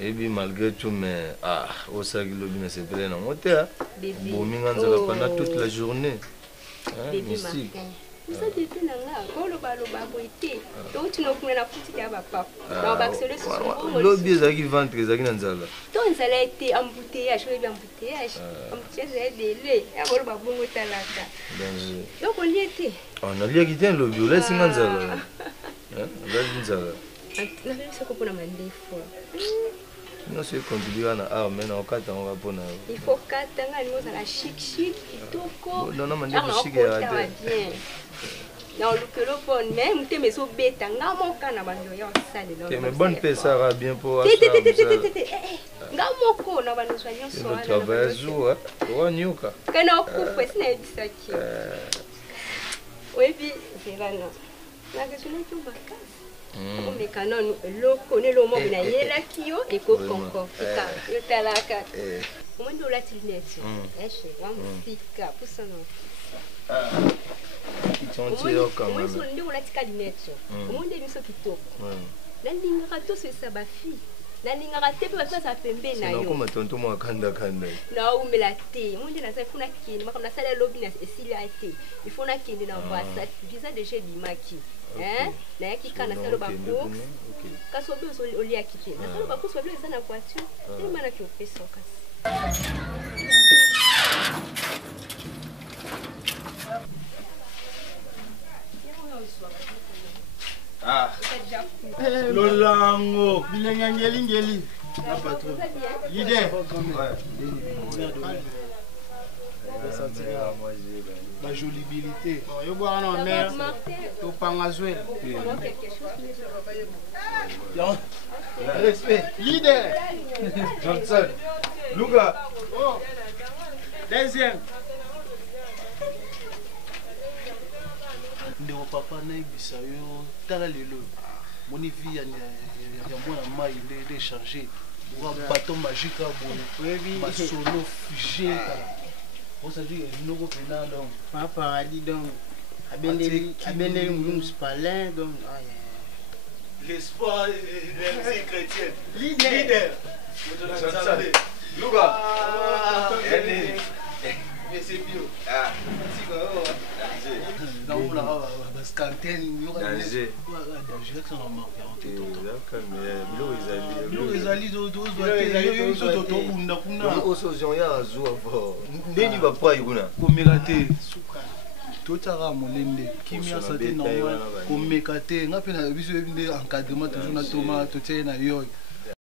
Et puis malgré tout, mais au sac de l'objet, c'est plein en moteur. Bon, pendant toute la journée. Mystique. Vous savez, bébé, donc tu n'as pas la foutu à papa. Non, parce que le l'objet, c'est qui vend très bien dans ça. Donc, ça a été embouteillage, je vais embouteillage. Embouteillage, c'est des laits. Et alors, bah, bon, donc, on y était. On a lié qui tient l'objet, là, c'est dans ça. Non, c'est contribué à l'arme, on va il faut qu'attendre la chic chic, kitoko. Non, non, mais chic non, le que le bon même, tu me so bête, ngamo kana bando ya sale non. Mais bonne paix ça va bien pour ngamo ko na bando soignon so. Le travail joue hein. Wa nyuka. Kana okufa sina bisaki. Oui puis c'est là non. La question est tout bakasi. Mais canon lo connaît le mot na yela kio et ko konko. Fika yo talaka. Comment do la tinette. Chez wa fika pour ça non. Moi, je suis la calinette. Moi, je suis kitoko. La ligne rato c'est ça, ma fille. La ligne ratée peut faire ça pembe na yo. Comment tonton moi kanda kanda. Non, mais la thé. Moi, je na ça faut na kindi. Comme na ça la lobby na s'il y a été. Il faut na kindi na voir ça. Visa de chez Bimaki. Hein? Na yaki kana ça le bako. Kaso be so oli akike. Na ça le bako so be ça na voiture. C'est mana qui fait ça kasi. Lolango, ngeli. La patronne. L'idée. La jolibilité. Yo boire non mer. To pangazwe. Respect. Leader. Johnson. Luga. Oh. Deuxième. Ndeko papa na ibisa yo tala lelo moni vie ya mwana mai il est changé wa bateau magique a bon ba solo figé on ça dit noko pena donc papa a dit donc abendeli mulungu spalin donc l'espoir des musiques chrétiennes leader Luga. Mais c'est bio si quoi non la bascantine yo danger que ça m'a marqué en